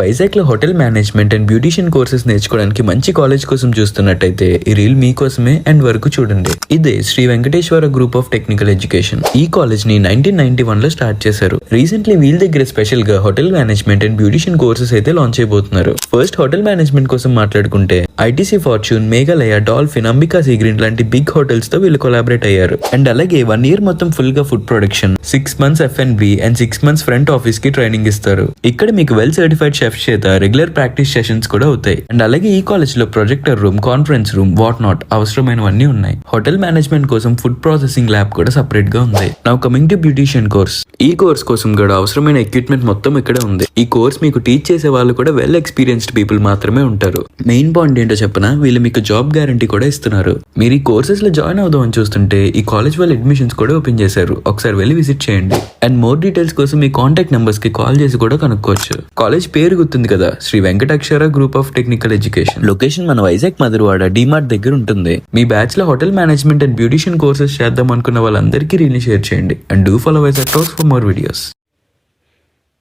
వైజాగ్ లో hotel management and beautician courses నేర్చుకోవడానికి మంచి కాలేజ్ కోసం చూస్తున్నట్టయితే ఈ రీల్ మీకోసమే అండ్ వరకు చూడండి. ఇదే Shri Venkateswara group of technical education. ఈ కాలేజ్ ని 1991 లో స్టార్ట్ చేశారు. రీసెంట్లీ వీళ్ళ దగ్గర స్పెషల్ గా hotel management and beautician courses అయితే లాంచ్ అయిపోతున్నారు. ఫస్ట్ హోటల్ మేనేజ్మెంట్ కోసం మాట్లాడుకుంటే ITC Fortune, Meghalaya, Dolphin, Ambika sea green లాంటి బిగ్ హోటల్స్ తో వీళ్ళు కొలాబరేట్ అయ్యారు. అండ్ అలాగే 1 year మొత్తం ఫుల్ గా food production, 6 months F&B and 6 months front office కి ట్రైనింగ్ ఇస్తారు. ఇక్కడ మీకు వెల్ సర్టిఫైడ్ షెఫ్ చేత రెగ్యులర్ ప్రాక్టీస్ సెషన్స్ కూడా అవుతాయి. అండ్ అలాగే ఈ కాలేజ్ లో projector room, conference room, what not అవసరమైనవన్నీ ఉన్నాయి. హోటల్ మేనేజ్మెంట్ కోసం ఫుడ్ ప్రాసెసింగ్ ల్యాబ్ కూడా సెపరేట్ గా ఉంది. Now coming to beautician course. ఈ కోర్స్ కోసం కూడా అవసరమైన ఎక్విప్మెంట్ మొత్తం ఇక్కడే ఉంది. ఈ కోర్స్ మీకు టీచ్ చేసే వాళ్ళు కూడా వెల్ ఎక్స్పీరియన్స్డ్ పీపుల్ మాత్రమే ఉంటారు. మెయిన్ పాయింట్ ఏంటో చెప్పనా, వీళ్ళు మీకు జాబ్ గ్యారంటీ కూడా ఇస్తున్నారు. మీరు ఈ కోర్సెస్ లో జాయిన్ అవుదామని చూస్తుంటే ఈ కాలేజ్ వాళ్ళు అడ్మిషన్స్ కూడా ఓపెన్ చేశారు. ఒకసారి వెళ్ళి విజిట్ చేయండి. అండ్ మోర్ డీటెయిల్స్ కోసం మీ కాంటాక్ట్ నెంబర్స్ కి కాల్ చేసి కూడా కనుక్కోవచ్చు. కాలేజ్ పేరు గుర్తుంది కదా, Shri Venkatakshara group of technical education. Location మన వైజాగ్ మధురవాడ డిమార్ట్ దగ్గర ఉంటుంది. మీ బ్యాచ్ లో hotel management and beautician courses చేద్దాం అనుకున్న వాళ్ళందరికీ రీల్ని షేర్ చేయండి. And do follow Vizag talks for more videos.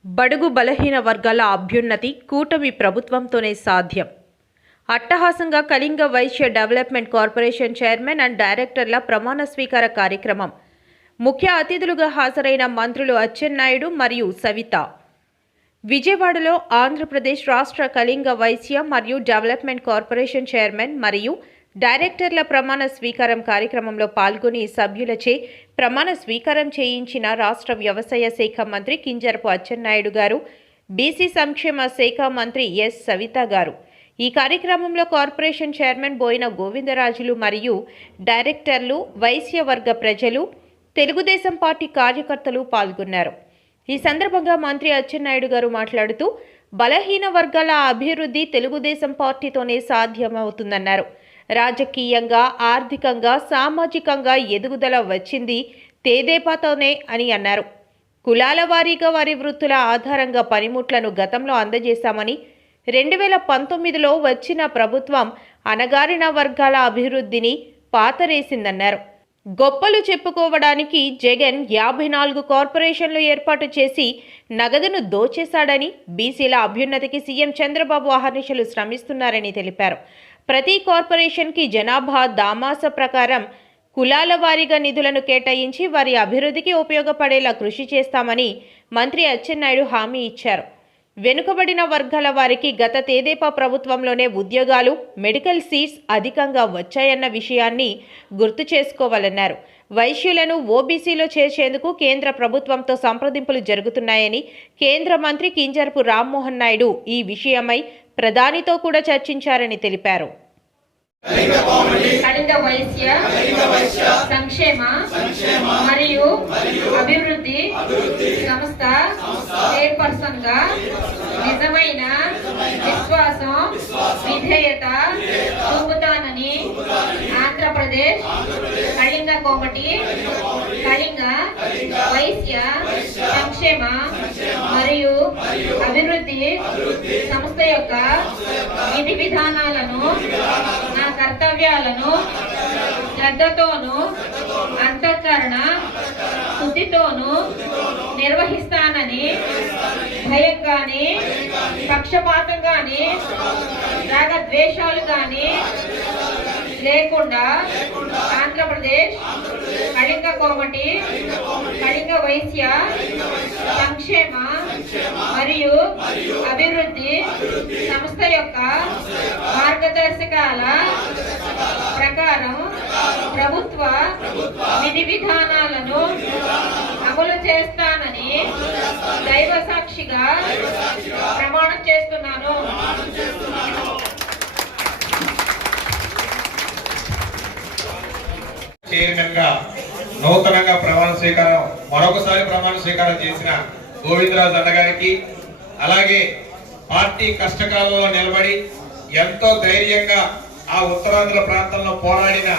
బడుగు బలహీన వర్గాల అభ్యున్నతి కూటమి ప్రభుత్వంతోనే సాధ్యం. అట్టహాసంగా Kalinga Vaishya development corporation chairman and డైరెక్టర్ల ప్రమాణ స్వీకార కార్యక్రమం. ముఖ్య అతిథులుగా హాజరైన మంత్రులు అచ్చెన్నాయుడు మరియు సవిత. విజయవాడలో ఆంధ్రప్రదేశ్ రాష్ట్ర కళింగ వైశ్య మరియు డెవలప్మెంట్ కార్పొరేషన్ చైర్మన్ మరియు డైరెక్టర్ల ప్రమాణ స్వీకారం కార్యక్రమంలో పాల్గొని సభ్యులచే ప్రమాణ స్వీకారం చేయించిన రాష్ట్ర వ్యవసాయ శాఖ మంత్రి కింజరపు అచ్చెన్నాయుడు గారు, బీసీ సంక్షేమ శాఖ మంత్రి ఎస్ సవిత గారు. ఈ కార్యక్రమంలో కార్పొరేషన్ చైర్మన్ బోయిన గోవిందరాజులు మరియు డైరెక్టర్లు, వైశ్య వర్గ ప్రజలు, తెలుగుదేశం పార్టీ కార్యకర్తలు పాల్గొన్నారు. ఈ సందర్భంగా మంత్రి అచ్చెన్నాయుడు గారు మాట్లాడుతూ, బలహీన వర్గాల అభివృద్ధి తెలుగుదేశం పార్టీతోనే సాధ్యమవుతుందన్నారు. రాజకీయంగా, ఆర్థికంగా, సామాజికంగా ఎదుగుదల వచ్చింది తేదేపాతోనే అని అన్నారు. కులాల వారీగా వారి వృత్తుల ఆధారంగా పనిముట్లను గతంలో అందజేశామని, 2019లో వచ్చిన ప్రభుత్వం అణగారిన వర్గాల అభివృద్ధిని పాతరేసిందన్నారు. గొప్పలు చెప్పుకోవడానికి జగన్ 54 కార్పొరేషన్లు ఏర్పాటు చేసి నగదును దోచేశాడని, బీసీల అభ్యున్నతికి సీఎం చంద్రబాబు అహర్నిశలు శ్రమిస్తున్నారని తెలిపారు. ప్రతి కార్పొరేషన్కి జనాభా దామాస ప్రకారం కులాల వారీగా నిధులను కేటాయించి వారి అభివృద్ధికి ఉపయోగపడేలా కృషి చేస్తామని మంత్రి అచ్చెన్నాయుడు హామీ ఇచ్చారు. వెనుకబడిన వర్గాల వారికి గత తెదేపా ప్రభుత్వంలోనే ఉద్యోగాలు, మెడికల్ సీట్స్ అధికంగా వచ్చాయన్న విషయాన్ని గుర్తు చేసుకోవాలన్నారు. వైశ్యులను ఓబీసీలో చేర్చేందుకు కేంద్ర ప్రభుత్వంతో సంప్రదింపులు జరుగుతున్నాయని కేంద్ర మంత్రి కింజరపు రామ్మోహన్ నాయుడు ఈ విషయమై ప్రధానితో కూడా చర్చించారని తెలిపారు. కళింగ వైశ్య సంక్షేమ మరియు అభివృద్ధి సంస్థ చైర్పర్సన్ గా నిజమైన విశ్వాసం, విధేయత చూపుతానని ఆంధ్రప్రదేశ్ కళింగ కోమటి కళింగ వైశ్య సంక్షేమ మరియు అభివృద్ధి సంస్థ యొక్క విధి విధానాలను, నా కర్తవ్యాలను శ్రద్ధతోనూ అంతఃకరణ శుద్ధితోనూ నిర్వహిస్తానని, భయం కానీ, పక్షపాతం కానీ, రాగద్వేషాలు కానీ లేకుండా ఆంధ్రప్రదేశ్ కళింగ కోమటి కళింగ వైశ్య సంక్షేమ మరియు అభివృద్ధి సంస్థ యొక్క మార్గదర్శకాల ప్రకారం ప్రభుత్వ విధి విధానాలను అమలు చేస్తానని దైవ సాక్షిగా ప్రమాణం చేస్తున్నాను. చైర్మన్ గా నూతనంగా మరొకసారి ప్రమాణ స్వీకారం చేసిన గోవిందరాజు అన్న గారికి, అలాగే పార్టీ కష్టకాలంలో నిలబడి ఎంతో ధైర్యంగా ఆ ఉత్తరాంధ్ర ప్రాంతంలో పోరాడిన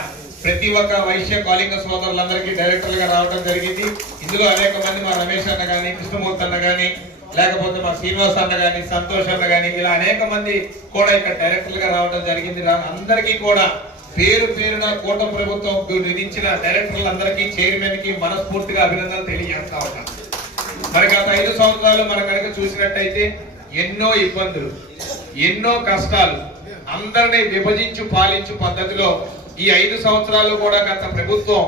ప్రతి ఒక్క వైశ్య కాళింగ సోదరులందరికీ డైరెక్టర్లుగా రావడం జరిగింది. ఇందులో అనేక మంది మా రమేష్ అన్న కానీ, కృష్ణమూర్తి అన్న కానీ, లేకపోతే మా శ్రీనివాస్ అన్న కానీ, సంతోష్ అన్న కానీ, ఇలా అనేక మంది కూడా ఇక్కడ డైరెక్టర్లుగా రావడం జరిగింది. అందరికీ కూడా పేరు పేరున కూటమి ప్రభుత్వం విధించిన డైరెక్టర్లందరికీ, చైర్మన్ కి మనస్ఫూర్తిగా అభినందనలు తెలియజేస్తా ఉన్నాం. మరి గత 5 సంవత్సరాలు మనం కనుక చూసినట్టయితే ఎన్నో ఇబ్బందులు, ఎన్నో కష్టాలు, అందరినీ విభజించు పాలించు పద్ధతిలో ఈ 5 సంవత్సరాలు కూడా గత ప్రభుత్వం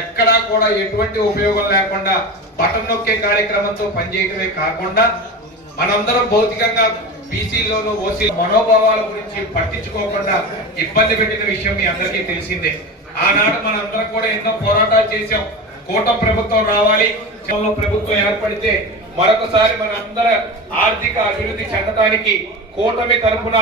ఎక్కడా కూడా ఎటువంటి ఉపయోగం లేకుండా బటన్ నొక్కే కార్యక్రమంతో పనిచేయటమే కాకుండా మనందరం భౌతికంగా బీసీలోను ఓసీ మనోభావాల గురించి పట్టించుకోకుండా ఇబ్బంది పెట్టిన విషయం మీ అందరికీ తెలిసిందే. ఆనాడు మనందరం కూడా ఎన్నో పోరాటాలు చేశాం. కూటమి ప్రభుత్వం రావాలి, ప్రభుత్వం ఏర్పడితే మరొకసారి మన అందరి ఆర్థిక అభివృద్ధి చెందడానికి కూటమి తరఫున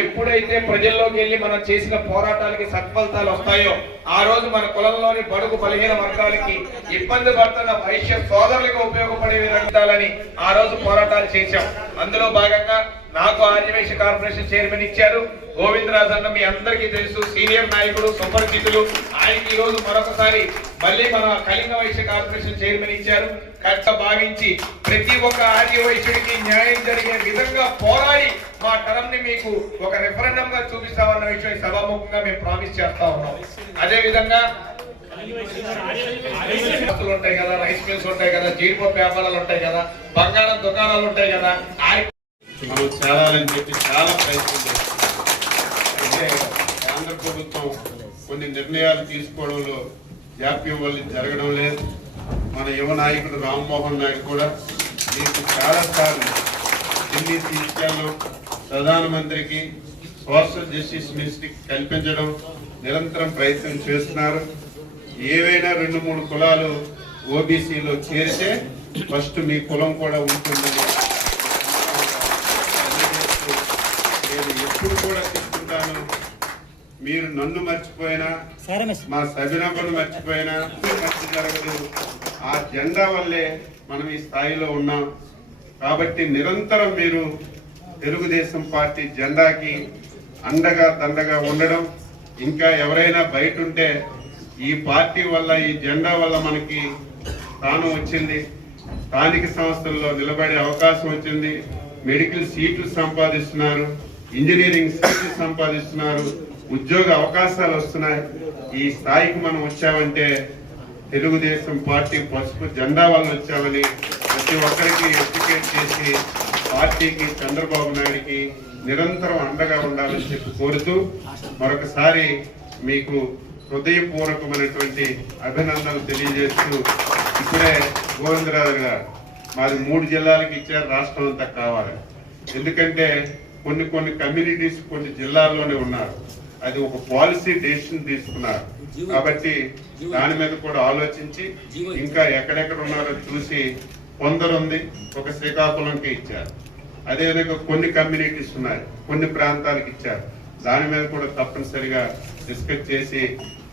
ఎప్పుడైతే ప్రజల్లోకి వెళ్ళి మనం చేసిన పోరాటాలకి సత్ఫలితాలు వస్తాయో ఆ రోజు మన కులంలోని బడుగు బలహీన వర్గాలకి ఇబ్బంది పడుతున్న వైశ్య సోదరులకు ఉపయోగపడే విధాలని ఆ రోజు పోరాటాలు చేశాం. అందులో భాగంగా నాకు ఆర్యవైశ్య కార్పొరేషన్ చైర్మన్ ఇచ్చారు. గోవిందరాజు అన్న మీ అందరికీ తెలుసు, సీనియర్ నాయకుడు, సుపరిచితులు. ఆయనకి ఈ రోజు మరొకసారి మళ్ళీ మన కళింగ వైశ్య కార్పొరేషన్ చైర్మన్ ఇచ్చారు. కట్ట భావించి ప్రతి ఒక్క ఆర్యవైశ్యుడికి న్యాయం జరిగే విధంగా పోరాడి మా టర్మ్ ని మీకు ఒక రెఫరెండం గా చూపిస్తామన్న విషయం సభాముఖంగా మేము ప్రామిస్ చేస్తా ఉన్నాం. అదే విధంగా ఉంటాయి కదా, రైస్ మిల్స్ ఉంటాయి కదా, జీడిపప్పు వ్యాపారాలు ఉంటాయి కదా, బంగారం దుకాణాలు ఉంటాయి కదా, మనం చేరాలని చెప్పి చాలా ప్రయత్నం చేస్తాం. అంటే కేంద్ర ప్రభుత్వం కొన్ని నిర్ణయాలు తీసుకోవడంలో జాప్యం వల్ల జరగడం లేదు. మన యువ నాయకుడు రామ్మోహన్ నాయుడు కూడా మీకు చాలాసార్లు ఢిల్లీ తీసుకెళ్ళడం, ప్రధానమంత్రికి సోషల్ జస్టిస్ మినిస్ట్రీకి కల్పించడం నిరంతరం ప్రయత్నం చేస్తున్నారు. ఏవైనా 2-3 కులాలు ఓబీసీలో చేరితే ఫస్ట్ మీ కులం కూడా ఉంటుందని నేను ఎప్పుడు కూడా చెప్తుంటాను. మీరు నన్ను మర్చిపోయినా, మా సభ్యులను మర్చిపోయినా మంచి జరగదు. ఆ జెండా వల్లే మనం ఈ స్థాయిలో ఉన్నాం. కాబట్టి నిరంతరం మీరు తెలుగుదేశం పార్టీ జెండాకి అండగా దండగా ఉండడం, ఇంకా ఎవరైనా బయట ఉంటే ఈ పార్టీ వల్ల, ఈ జెండా వల్ల మనకి స్థానం వచ్చింది, స్థానిక సంస్థల్లో నిలబడే అవకాశం వచ్చింది, మెడికల్ సీట్లు సంపాదిస్తున్నారు, ఇంజనీరింగ్ సీట్లు సంపాదిస్తున్నారు, ఉద్యోగ అవకాశాలు వస్తున్నాయి. ఈ స్థాయికి మనం వచ్చామంటే తెలుగుదేశం పార్టీ పసుపు జెండా వల్ల వచ్చామని ప్రతి ఒక్కరికి ఎడ్యుకేట్ చేసి పార్టీకి, చంద్రబాబు నాయుడికి నిరంతరం అండగా ఉండాలని చెప్పి కోరుతూ మరొకసారి మీకు హృదయపూర్వకమైనటువంటి అభినందనలు తెలియజేస్తూ, ఇప్పుడే గోవిందరాజు గారు మాది 3 జిల్లాలకు ఇచ్చారు, రాష్ట్రం అంతా కావాలి. ఎందుకంటే కొన్ని కమ్యూనిటీస్ కొన్ని జిల్లాల్లోనే ఉన్నారు. అది ఒక పాలసీ డెసిషన్ తీసుకున్నారు. కాబట్టి దాని మీద కూడా ఆలోచించి ఇంకా ఎక్కడెక్కడ ఉన్నారో చూసి కొందరుంది ఒక శ్రీకాకుళంకి ఇచ్చారు. అదేవిధంగా కొన్ని కమ్యూనిటీస్ ఉన్నాయి, కొన్ని ప్రాంతాలకు ఇచ్చారు. దాని మీద కూడా తప్పనిసరిగా డిస్కస్ చేసి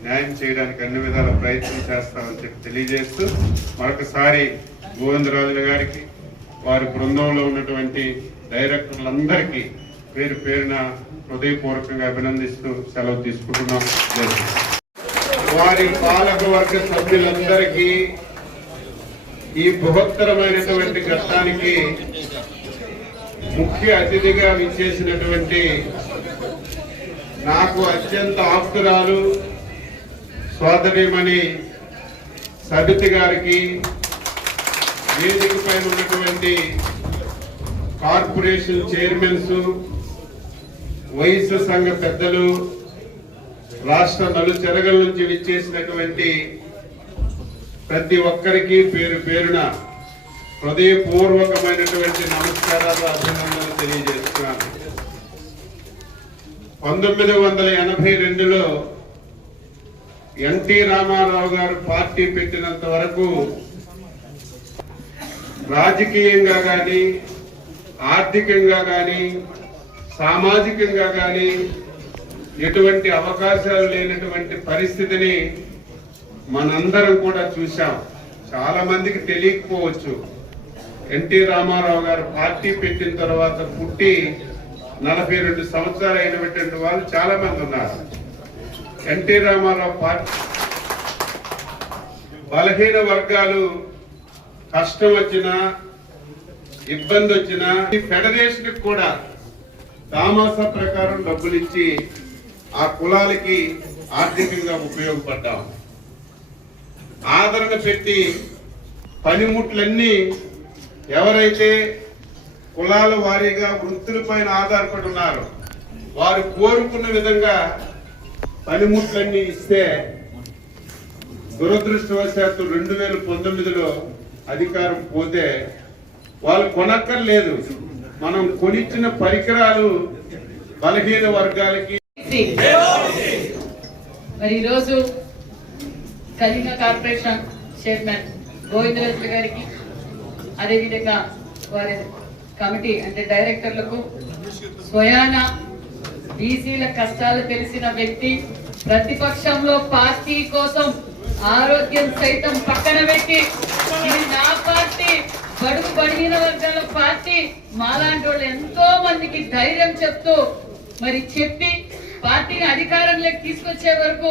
న్యాయం చేయడానికి అన్ని విధాల ప్రయత్నం చేస్తామని చెప్పి తెలియజేస్తూ మరొకసారి గోవిందరాజుల గారికి, వారి బృందంలో ఉన్నటువంటి డైరెక్టర్లందరికీ పేరు పేరున హృదయపూర్వకంగా అభినందిస్తూ సెలవు తీసుకుంటున్నాం. వారి పాలకవర్గ సభ్యులందరికీ ఈ బృహత్తరమైనటువంటి ఘట్టానికి ముఖ్య అతిథిగా విచ్చేసినటువంటి నాకు అత్యంత ఆప్తురాలు సోదరిమణి సబితి గారికి, వేదిక పైన ఉన్నటువంటి కార్పొరేషన్ చైర్మన్స్, వైశ్య సంఘ పెద్దలు, రాష్ట్ర నలుచెరగల నుంచి విచ్చేసినటువంటి ప్రతి ఒక్కరికి పేరు పేరున హృదయపూర్వకమైనటువంటి నమస్కారాలు, అభినందనలు తెలియజేస్తున్నాను. 1982లో ఎన్టీ రామారావు గారు పార్టీ పెట్టినంత వరకు రాజకీయంగా కానీ, ఆర్థికంగా కానీ, సామాజికంగా కానీ ఎటువంటి అవకాశాలు లేనటువంటి పరిస్థితిని మనందరం కూడా చూశాం. చాలా మందికి తెలియకపోవచ్చు, ఎన్టీ రామారావు గారు పార్టీ పెట్టిన తర్వాత పుట్టి 42 సంవత్సరాలు అయినటువంటి వాళ్ళు చాలా మంది ఉన్నారు. ఎన్టీ రామారావు పార్టీ బలహీన వర్గాలు కష్టం వచ్చినా, ఇబ్బంది వచ్చినా ఈ ఫెడరేషన్ కూడా తామాసా ప్రకారం డబ్బులు ఇచ్చి ఆ కులాలకి ఆర్థికంగా ఉపయోగపడ్డాం. ఆదరణ పెట్టి పనిముట్లన్నీ ఎవరైతే కులాల వారీగా వృత్తులపైన ఆధారపడి ఉన్నారు. వారు కోరుకున్న విధంగా పనిముట్లన్నీ ఇస్తే దురదృష్టవశాత్తు 2019లో అధికారం పోతే వాళ్ళు కొనక్కర్లేదు, మనం కొనిచ్చిన పరికరాలు బలహీన వర్గాలకి. మరి ఈరోజు కళింగ కార్పొరేషన్ చైర్మన్ గోవిందరాజు గారికి, అదేవిధంగా వారి కమిటీ అంటే డైరెక్టర్లకు, స్వయాన బీసీల కష్టాలు తెలిసిన వ్యక్తి, ప్రతిపక్షంలో పార్టీ కోసం ఆరోగ్యం సైతం పక్కన పెట్టి ఇది నా పార్టీ, బడుగు బడిగిన వర్గాల పార్టీ, మాలాంటి వాళ్ళు ఎంతో మందికి ధైర్యం చెప్తూ మరి చెప్పి పార్టీని అధికారంలోకి తీసుకొచ్చే వరకు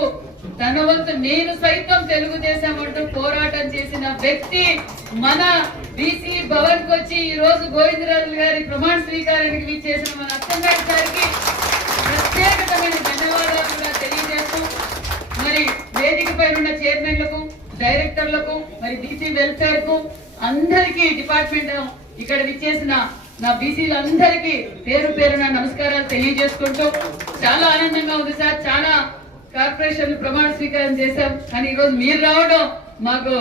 తన వంతు నేను సైతం తెలుగుదేశం అంటూ పోరాటం చేసిన వ్యక్తి మన బీసీ భవన్ కు వచ్చి ఈ రోజు గోవిందరాజు గారి ప్రమాణ స్వీకారానికి చేసిన మన అచ్చంగారి గారికి ప్రత్యేకమైన ధన్యవాదాలు కూడా తెలియజేస్తూ మరి వేదిక పైన ఉన్న చైర్మన్లకు, డైరెక్టర్లకు, మరి బీసీ వెల్ఫేర్ కు అందరికీ, డిపార్ట్మెంట్ ఇక్కడ విచ్చేసిన నా బీసీలందరికీ పేరు పేరున నమస్కారాలు తెలియజేసుకుంటూ చాలా ఆనందంగా ఉంది సార్. చాలా కార్పొరేషన్ ప్రమాణ స్వీకారం చేశాం, కానీ ఈరోజు మీరు రావడం మాకు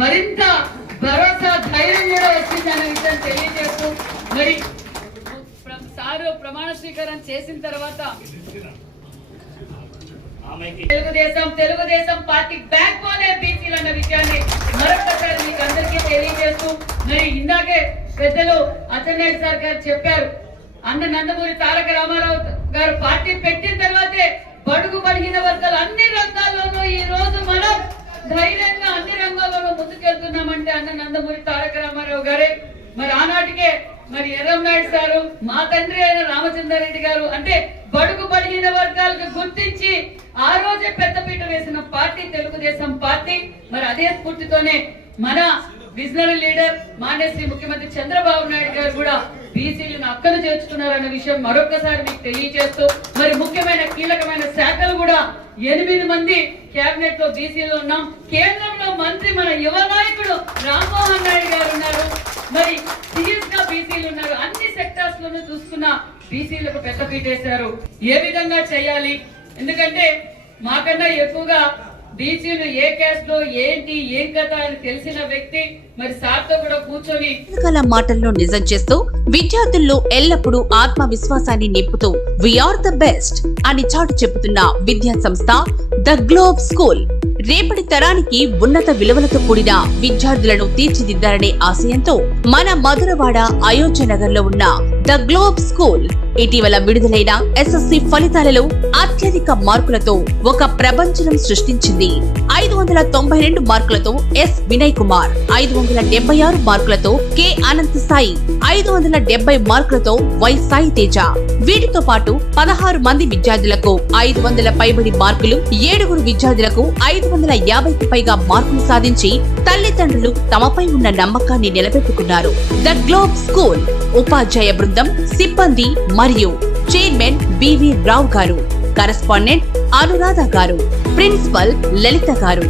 మరింత భరోసా, ధైర్యం కూడా వచ్చిందనే విషయం తెలియజేస్తూ మరి సారు ప్రమాణ స్వీకారం చేసిన తర్వాత తెలుగుదేశం పార్టీ బ్యాక్ బోనే బీసీలు అన్న విషయాన్ని మరొకసారి మీకు అందరికీ తెలియజేస్తూ మరి ఇందాకే పెద్దలు అచ్చెన్నాయుడు సార్ గారు చెప్పారు, అన్న నందమూరి తారక రామారావు గారు పార్టీ పెట్టిన తర్వాతే బడుగు బడిగిన వర్గాలు అన్ని రంగాల్లోనూ ఈ రోజు మనం ధైర్యంగా అన్ని రంగాల్లోనూ ముందుకెళ్తున్నామంటే అన్న నందమూరి తారక రామారావు గారే. మరి ఆనాటికే మరి ఎర్రంనాయుడు సారు, మా తండ్రి అయిన రామచంద్రారెడ్డి గారు అంటే బడుగు బడిగిన వర్గాలకు గుర్తించి ఆ రోజే పెద్దపీట వేసిన పార్టీ తెలుగుదేశం పార్టీ. మరి అదే స్ఫూర్తితోనే మన విజనరీ లీడర్ మాన్యశ్రీ ముఖ్యమంత్రి చంద్రబాబు నాయుడు గారు కూడా బీసీలను అక్కను చేర్చుకున్నారన్న విషయం మరొకసారి మీకు తెలియజేస్తూ మరి ముఖ్యమైన కీలకమైన శాఖలు కూడా 8 మంది కేబినెట్ లో బీసీలు ఉన్నాం. కేంద్రంలో మంత్రి మన యువ నాయకుడు రామ్మోహన్ నాయుడు గారు ఉన్నారు. మరి సీఎస్ గా బీసీలు ఉన్నారు. అన్ని సెక్టార్స్ లోనూ చూసుకున్న బీసీలకు పెద్దపీట వేశారు. ఏ విధంగా చేయాలి, ఎందుకంటే మాకన్నా ఎక్కువగా బీసీలు ఏ క్యాస్ట్ లో ఏంటి ఏం కథ అని తెలిసిన వ్యక్తి. మరి సార్తో కూడా కూర్చొని మాటల్లో నిజం చేస్తూ విద్యార్థుల్లో ఎల్లప్పుడూ ఆత్మవిశ్వాసాన్ని నింపుతూ వీఆర్ ద బెస్ట్ అని చాటు చెబుతున్న విద్యా సంస్థ ద గ్లోబ్ స్కూల్. రేపటి తరానికి ఉన్నత విలువలతో కూడిన విద్యార్థులను తీర్చిదిద్దాలనే ఆశయంతో మన మధురవాడ అయోధ్య నగర్ లో ఉన్న ద గ్లోబ్ స్కూల్ ఇటీవల విడుదలైన ఎస్ఎస్సి ఫలితాలలో అత్యధిక మార్కులతో ఒక ప్రపంచం సృష్టించింది. 592 మార్కులతో ఎస్ వినయ్ కుమార్, 576 మార్కులతో కె అనంత్ సాయి, 570 మార్కులతో వై సాయి తేజ. వీటితో పాటు 16 మంది విద్యార్థులకు 500 పైబడి మార్కులు, 7 విద్యార్థులకు 550కి పైగా మార్కులు సాధించి తల్లిదండ్రులు తమపై ఉన్న నమ్మకాన్ని నిలబెట్టుకున్నారు. ద గ్లోబ్ స్కూల్ ఉపాధ్యాయ బృందం, సిబ్బంది మరియు చైర్మన్ బివి రావు గారు, కరెస్పాండెంట్ అనురాధ గారు, ప్రిన్సిపల్ లలిత గారు.